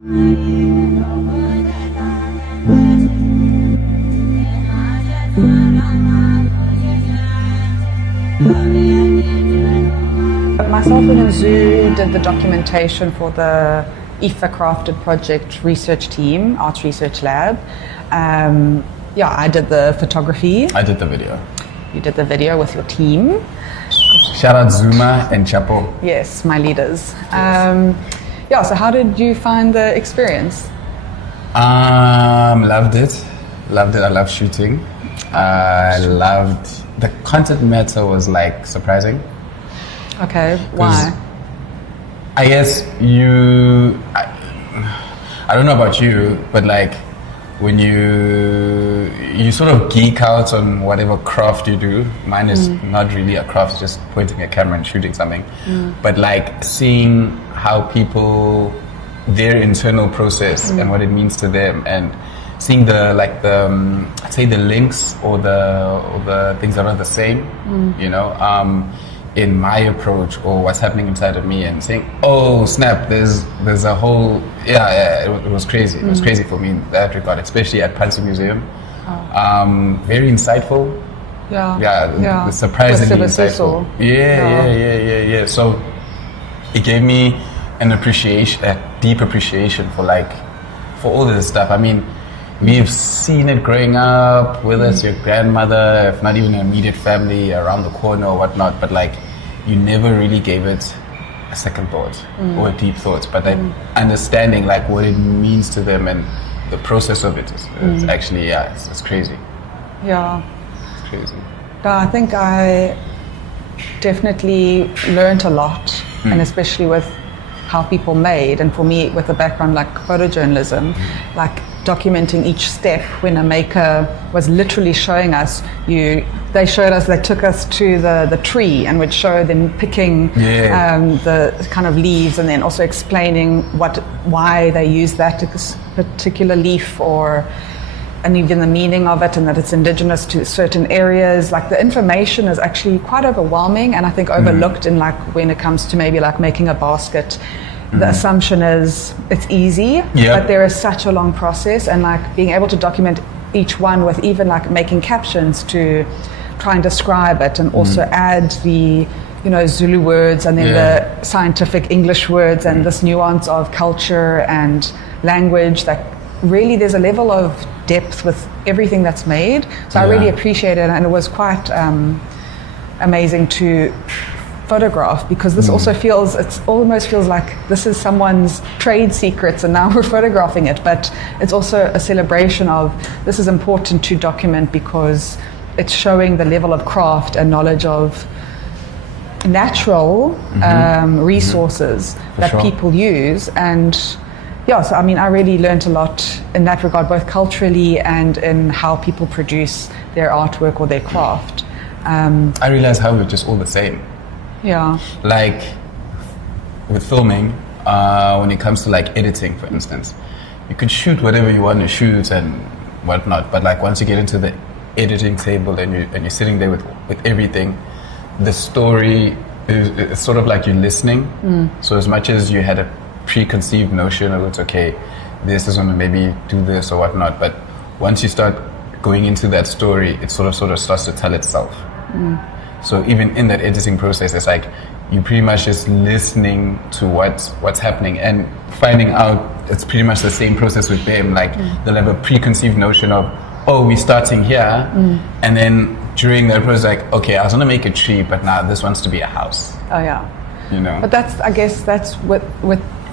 Myself and Nzu did the documentation for the 𝒂𝒂𝒂𝒑𝒉𝒚 crafted project research team, ArtsResearchLab. Yeah, I did the photography. I did the video. You did the video with your team. Shout out Zuma and Chapo. Yes, my leaders. Yeah, so how did you find the experience? Loved it. Loved it. I love shooting. I loved the content matter was like surprising. Okay, why? I guess I don't know about you, but like when you sort of geek out on whatever craft you do. Mine is not really a craft, it's just pointing a camera and shooting something. But like seeing how people, their internal process and what it means to them, and seeing I'd say the links or the things that are the same, you know, in my approach or what's happening inside of me, and saying, oh snap, there's a whole, it was crazy. It was crazy for me in that regard, especially at Pansi Museum. Very insightful. Yeah. Surprisingly insightful. Yeah. So it gave me an appreciation, a deep appreciation for all this stuff. I mean, we've seen it growing up, whether it's your grandmother, if not even your immediate family around the corner or whatnot, but like you never really gave it a second thought or a deep thought, but then understanding like what it means to them and the process of it is actually, it's crazy. Yeah. It's crazy. I think I definitely learned a lot, and especially with how people made, and for me with a background like photojournalism, like documenting each step when a maker was literally showing us, they took us to the tree and would show them picking the kind of leaves, and then also explaining why they use that particular leaf, and even the meaning of it, and that it's indigenous to certain areas. Like the information is actually quite overwhelming, and I think overlooked in like when it comes to maybe like making a basket. The assumption is it's easy, but there is such a long process, and like being able to document each one with even like making captions to try and describe it, and also add the Zulu words and then the scientific English words and this nuance of culture and language. That really there's a level of depth with everything that's made. So I really appreciate it, and it was quite amazing to photograph, because this also almost feels like this is someone's trade secrets and now we're photographing it, but it's also a celebration of this is important to document because it's showing the level of craft and knowledge of natural resources that people use. And so I mean, I really learned a lot in that regard, both culturally and in how people produce their artwork or their craft. I realized how we're just all the same. Yeah. Like with filming, when it comes to like editing, for instance, you could shoot whatever you want to shoot and whatnot, but like once you get into the editing table and you're sitting there with everything, the story is sort of like you're listening. So as much as you had a preconceived notion of it's okay, this is going to maybe do this or whatnot, but once you start going into that story, it sort of starts to tell itself. So even in that editing process, it's like you're pretty much just listening to what's happening and finding out it's pretty much the same process with them. Like they'll have a preconceived notion of, oh, we're starting here, and then during that process, like, okay, I was gonna make a tree, but now this wants to be a house. Oh yeah. But I guess that's with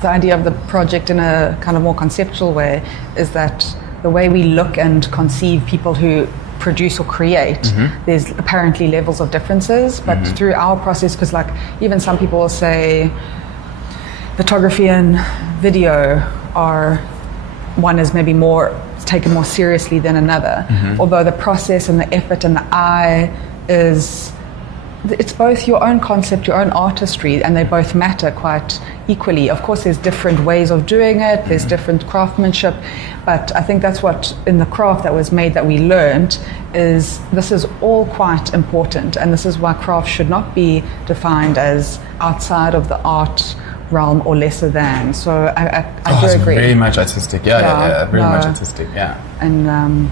the idea of the project in a kind of more conceptual way, is that the way we look and conceive people who produce or create, there's apparently levels of differences, but through our process, because like even some people will say photography and video one is maybe taken more seriously than another, although the process and the effort and the eye it's both your own concept, your own artistry, and they both matter quite equally. Of course, there's different ways of doing it, there's different craftsmanship, but I think that's what in the craft that was made that we learned is this is all quite important, and this is why craft should not be defined as outside of the art realm or lesser than. So I do it's agree. Very much artistic. Yeah, very much artistic. Yeah. And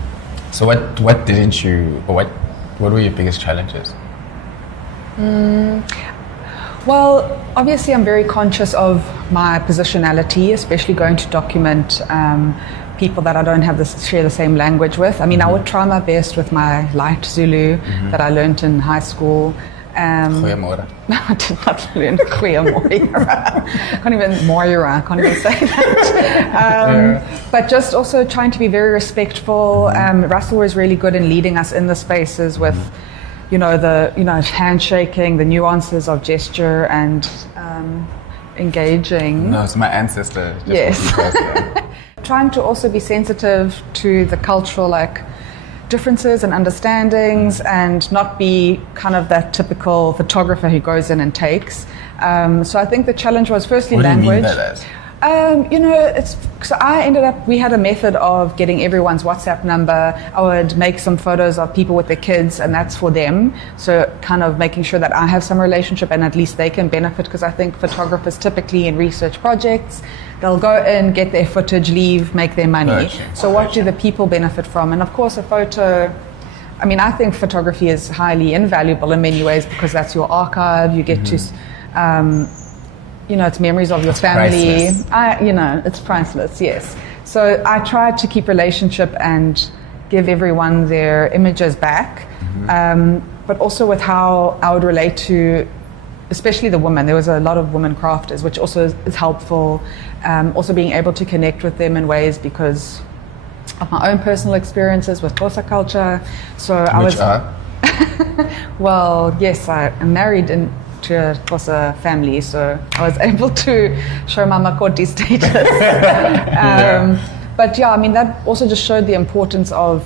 so what didn't you, or what were your biggest challenges? Well, obviously I'm very conscious of my positionality, especially going to document people that I don't share the same language with. I mean, I would try my best with my light Zulu that I learned in high school. I did not learn Moira. I can't even say that. But just also trying to be very respectful. Russel was really good in leading us in the spaces with, the handshaking, the nuances of gesture and engaging. No, it's my ancestor. Yes. Trying to also be sensitive to the cultural differences and understandings and not be kind of that typical photographer who goes in and takes. So I think the challenge was firstly language. What do you mean by that? We had a method of getting everyone's WhatsApp number. I would make some photos of people with their kids and that's for them. So kind of making sure that I have some relationship and at least they can benefit, because I think photographers typically in research projects, they'll go in, get their footage, leave, make their money. So what do the people benefit from? And of course a photo, I think photography is highly invaluable in many ways because that's your archive. You get to it's memories of your family. Priceless. It's priceless, yes. So I try to keep relationship and give everyone their images back, but also with how I would relate to, especially the women. There was a lot of women crafters, which also is helpful. Also being able to connect with them in ways because of my own personal experiences with Xhosa culture. So well, yes, I am married to a Xhosa family, so I was able to show my makoti status. But that also just showed the importance of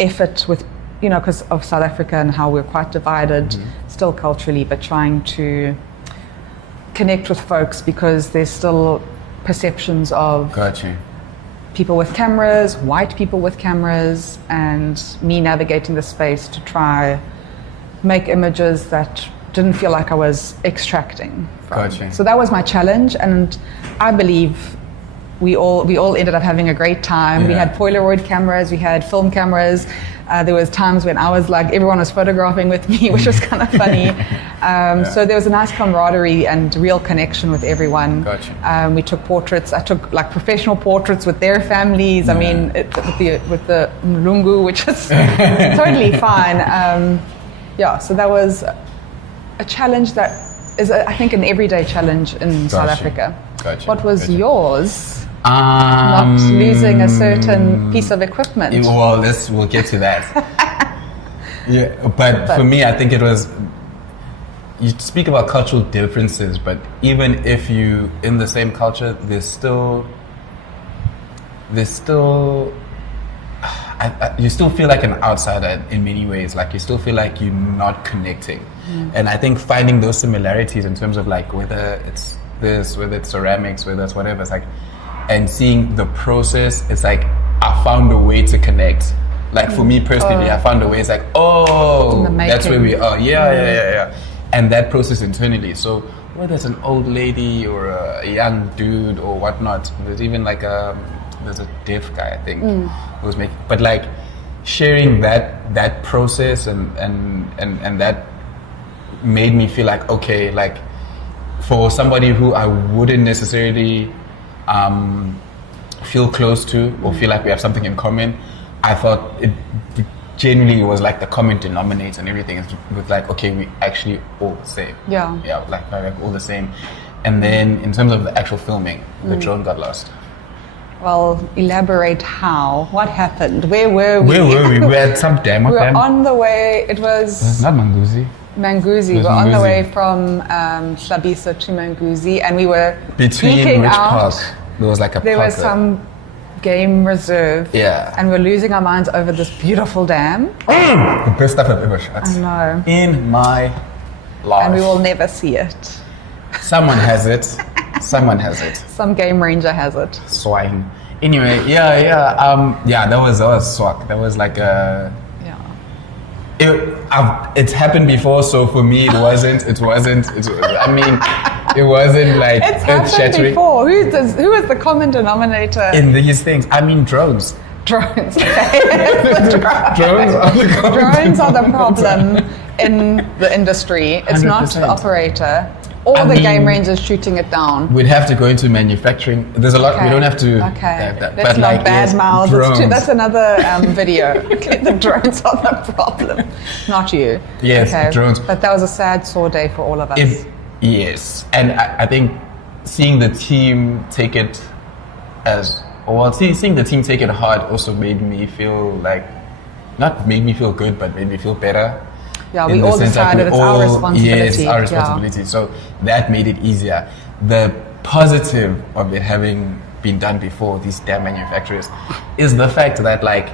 effort with, because of South Africa and how we're quite divided still culturally, but trying to connect with folks because there's still perceptions of people with cameras, white people with cameras, and me navigating the space to try make images that didn't feel like I was extracting from. So that was my challenge, and I believe we all ended up having a great time. We had Polaroid cameras, we had film cameras. There was times when I was everyone was photographing with me, which was kind of funny. So there was a nice camaraderie and real connection with everyone. We took portraits. I took professional portraits with their families. With the mlungu, which is totally fine. So that was a challenge that is, I think, an everyday challenge in South Africa. What was yours? Not losing a certain piece of equipment. Well, we'll get to that. But for me, I think it was, you speak about cultural differences, but even if you in the same culture, there's still you still feel like an outsider in many ways. You still feel like you're not connecting. And I think finding those similarities in terms of whether it's this, whether it's ceramics, whether it's whatever, it's and seeing the process, it's I found a way to connect. For me personally, I found a way. It's that's where we are. Yeah. And that process internally. So whether it's an old lady or a young dude or whatnot, there's even there's a deaf guy, I think, who was making. But sharing that process and that made me feel for somebody who I wouldn't necessarily feel close to or feel like we have something in common, I thought it genuinely was the common denominator and everything is with we actually all the same. All the same. And then in terms of the actual filming, the drone got lost. Well, elaborate how. What happened? Where were we? We were at some dam. We were on the way. It was not Manguzi. We were on the way from Hlabisa to Manguzi, and we were between which park? There was There was some game reserve. Yeah. And we're losing our minds over this beautiful dam. The best stuff I've ever shot. I know. In my life. And we will never see it. Someone has it. Someone has it. Some game ranger has it. Swine. Anyway, that was swag. That was it's happened before, so for me it wasn't. It wasn't like It's happened before. Who is the common denominator in these things? I mean, drones. Drones. Drones are the common Drones are the problem in the industry. It's 100%. Not the operator or the game rangers shooting it down. We'd have to go into manufacturing. There's a lot. We don't have to have that. Let's not badmouth. That's another video. The drones are the problem, not you. Yes, drones. But that was a sad, sore day for all of us. Yes, and I think seeing the team take it seeing the team take it hard also made me feel like, not made me feel good, but made me feel better. Yeah, we all decided it's our responsibility. Yes, it's our responsibility. Yeah. So that made it easier. The positive of it having been done before, these damn manufacturers, is the fact that like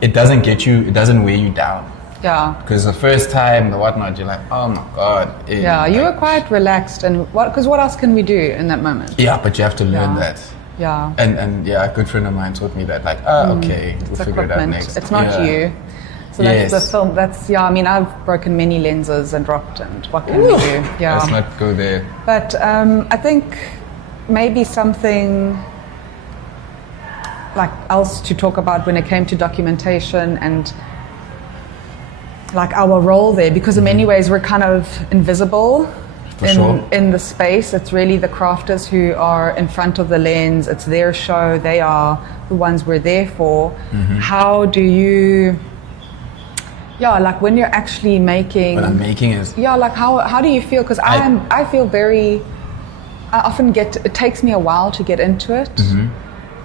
it doesn't weigh you down. Yeah. Because the first time, the whatnot, you're like, oh my God. Yeah, you were quite relaxed, and what else can we do in that moment? Yeah, but you have to learn that. Yeah. And yeah, a good friend of mine taught me that, like, okay, we'll figure it out next. It's not you. So that's the film. I mean, I've broken many lenses and dropped, and what can we do? Yeah. Let's not go there. But I think maybe something like else to talk about when it came to documentation and like our role there, because in many ways we're kind of invisible in the space. It's really the crafters who are in front of the lens. It's their show. They are the ones we're there for. How do you... Yeah, like when you're actually making... What I'm making is... Yeah, like how do you feel? Because I feel very... I often it takes me a while to get into it.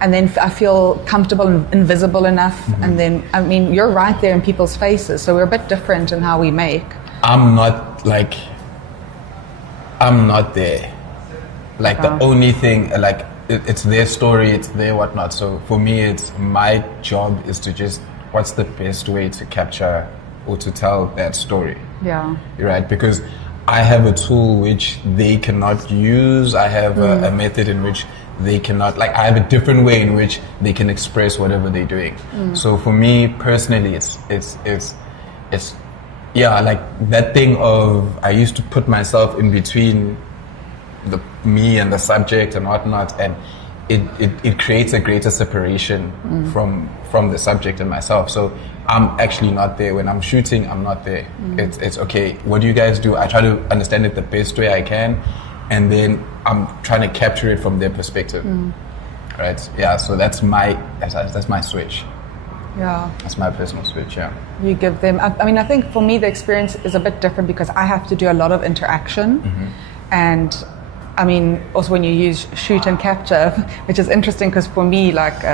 And then I feel comfortable and invisible enough. And then, I mean, you're right there in people's faces. So we're a bit different in how we make. I'm not there. Like the only thing, like it's their story, it's their whatnot. So for me, it's my job is to just, what's the best way to capture or to tell that story? Yeah. Right? Because I have a tool which they cannot use. I have a method in which they cannot, like I have a different way in which they can express whatever they're doing. So for me personally, it's yeah, like that thing of, I used to put myself in between me and the subject and whatnot, and it creates a greater separation from the subject and myself. So I'm actually not there. When I'm shooting, I'm not there. It's okay, what do you guys do? I try to understand it the best way I can, and then I'm trying to capture it from their perspective. Right? Yeah, so that's my switch. Yeah. That's my personal switch, yeah. You give them, I mean, I think for me the experience is a bit different because I have to do a lot of interaction. And I mean, also when you use shoot and capture, which is interesting because for me, like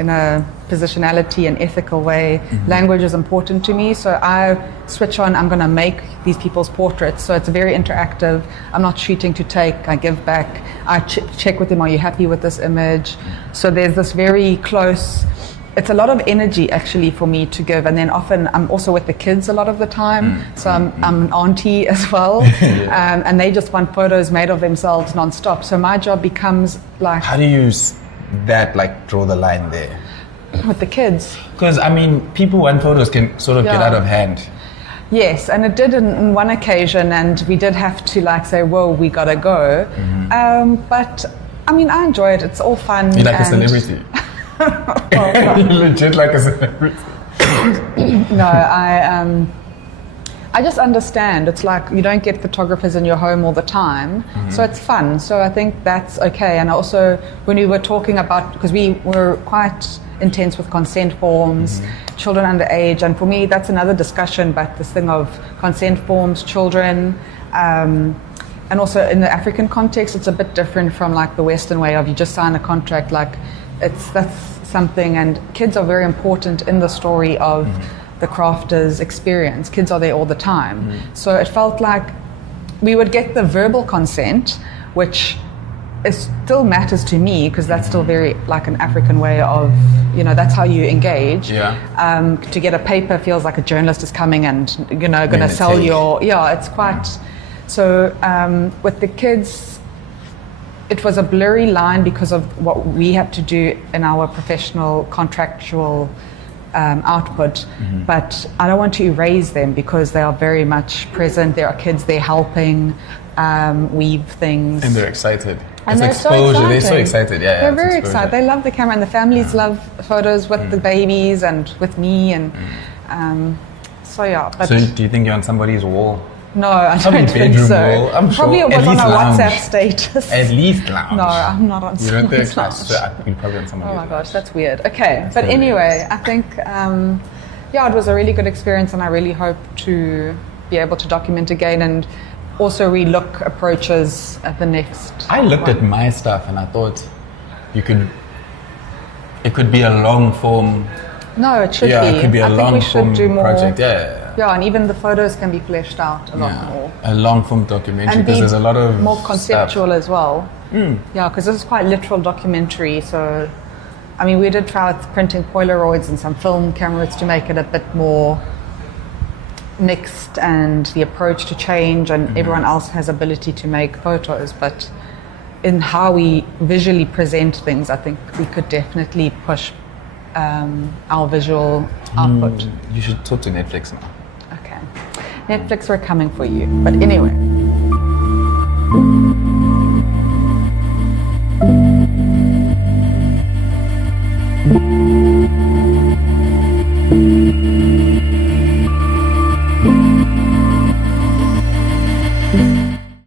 in a positionality and ethical way, language is important to me. So I switch on, I'm going to make these people's portraits. So it's very interactive. I'm not shooting to take, I give back. I check with them, are you happy with this image? So there's this very close, it's a lot of energy actually for me to give, and then often I'm also with the kids a lot of the time, so I'm an auntie as well, and they just want photos made of themselves non-stop. So my job becomes like... How do you draw the line there? With the kids? Because I mean, people want photos can sort of get out of hand. Yes, and it did in one occasion, and we did have to say, whoa, we gotta go. But I mean, I enjoy it, it's all fun. You're like a celebrity. Legit like a celebrity. No, I just understand. It's like you don't get photographers in your home all the time, so it's fun. So I think that's okay. And also, when we were talking about, because we were quite intense with consent forms, children underage, and for me that's another discussion. But this thing of consent forms, children, and also in the African context, it's a bit different from like the Western way of you just sign a contract. That's something, and kids are very important in the story of the crafter's experience. Kids are there all the time. So it felt like we would get the verbal consent, which still matters to me because that's still very like an African way of, that's how you engage. To get a paper feels like a journalist is coming and, going to sell it's quite... So with the kids, it was a blurry line because of what we had to do in our professional contractual output, but I don't want to erase them because they are very much present. There are kids there helping. weave things. And they're excited. And It's they're exposure. so They're so excited. excited. Yeah, They're it's very exposure. excited. They love the camera, and the families love photos with the babies and with me. And so yeah. But So do you think you're on somebody's wall? no, I Probably don't think bedroom so. wall. I'm Probably sure. it was At on least a lounge. WhatsApp status. At least lounge. No, I'm not on You don't think someone's so? You're probably on somebody's Oh my lounge. gosh, that's weird. Okay, but hilarious. anyway, I think, yeah, it was a really good experience, and I really hope to be able to document again and also relook approaches at the next. I looked one. at my stuff and I thought it could be a long form. No, it should be. It could be a I think long we should form do more. project. Yeah. Yeah, and even the photos can be fleshed out a lot more. A long form documentary And because be there's a lot of more stuff. conceptual as well. Yeah, because this is quite literal documentary. So, I mean, we did try with printing Polaroids and some film cameras to make it a bit more mixed, and the approach to change, and everyone else has ability to make photos, but in how we visually present things, I think we could definitely push our visual output. You should talk to Netflix now. Okay. Netflix, we're coming for you. But anyway.